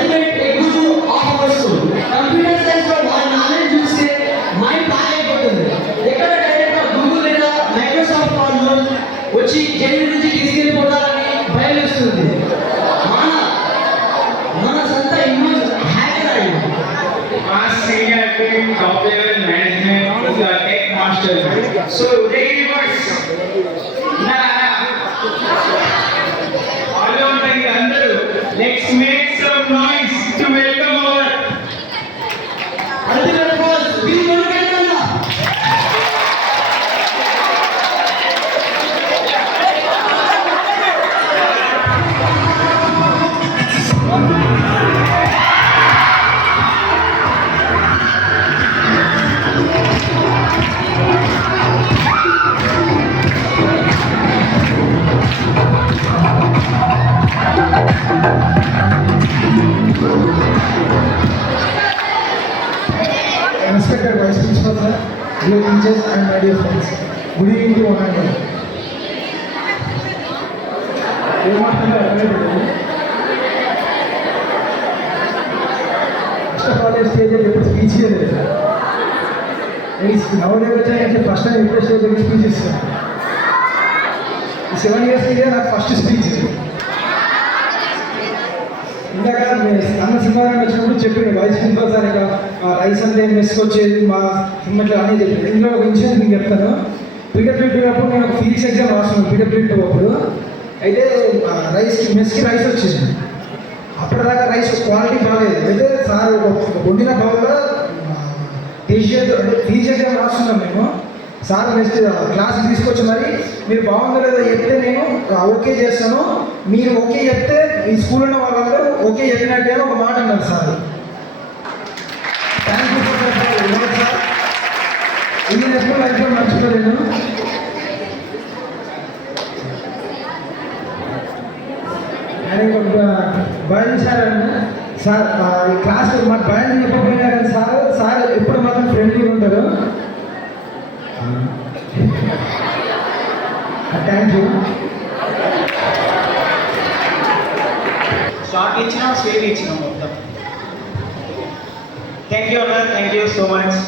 అల్టిమేట్ ఎక్కువ ఆఫ్ వస్తుంది. Computer science లో వాళ్ళ నాలెడ్జ్ చూస్తే మైండ్ పాడైపోతుంది. ఎక్కడ డైరెక్ట్ గూగుల్ లేదా మైక్రోసాఫ్ట్ వాళ్ళు వచ్చి జైలు నుంచి తీసుకెళ్ళిపోతారని భయం వేస్తుంది. మన సొంత ఇమేజ్ హ్యాకర్ అయ్యింది. Our senior team, top level management is a tech master. So they give us. All over the under. Let's make some noise to welcome our ultimate boss B. Murugananda. Respected Vice Principal sir, dear teachers and my dear friends, good evening to one and all. First of all, stage eప్పుడు speech చేయలేదు. నవోదయ వచ్చాక first time ఎప్పుడు stage speech ఇస్తాను. ఈ 7 years ఇదే నాకు first speech. ఇందాక అన్న సింహారాయణ వచ్చినప్పుడు చెప్పాడు వైస్ ప్రిన్సిపల్ సార్ ఇంకా రైస్ అంటే మెస్కి వచ్చేది మా సినిమాట్లో అని చెప్పాడు. ఇందులో ఒక ఇన్సిడెంట్ నేను చెప్తాను. పీడబ్ల్యూడీ అప్పుడు నేను ఒక ఫిజిక్స్ ఎగ్జామ్ రాస్తున్నాను పీడబ్ల్యూడీ అప్పుడు. అయితే మెస్కి రైస్ వచ్చింది. అప్పటిదాకా రైస్ క్వాలిటీ బాగాలేదు. అయితే సార్ వండిన బౌల్లో ఫిజిక్స్ అంటే ఫిజిక్స్ ఎగ్జామ్ రాస్తున్నాం మేము. సార్ నెక్స్ట్ క్లాస్ తీసుకొచ్చి మరి మీరు బాగుందో లేదో చెప్తే నేను ఓకే చేస్తాను, మీరు ఓకే చెప్తే ఈ స్కూల్ ఉన్న వాళ్ళందరూ ఓకే చెప్పినట్టే ఒక మాట అన్నారు సార్. Thank you sir. ఇది ఎప్పుడు లైఫ్లో మర్చిపోలేను. అండ్ ఇంకొక బయాలజీ సార్ అన్న సార్ ఈ క్లాస్ మాకు బయాలజీ చెప్పకపోయినా కానీ సార్ ఎప్పుడు మాత్రం ఫ్రెండ్లీగా ఉంటారు. Thank you. short ఇచ్చిన స్వీట్ ఇచ్చిన మొత్తం. థ్యాంక్ యూ అన్న, థ్యాంక్ యూ సో మచ్.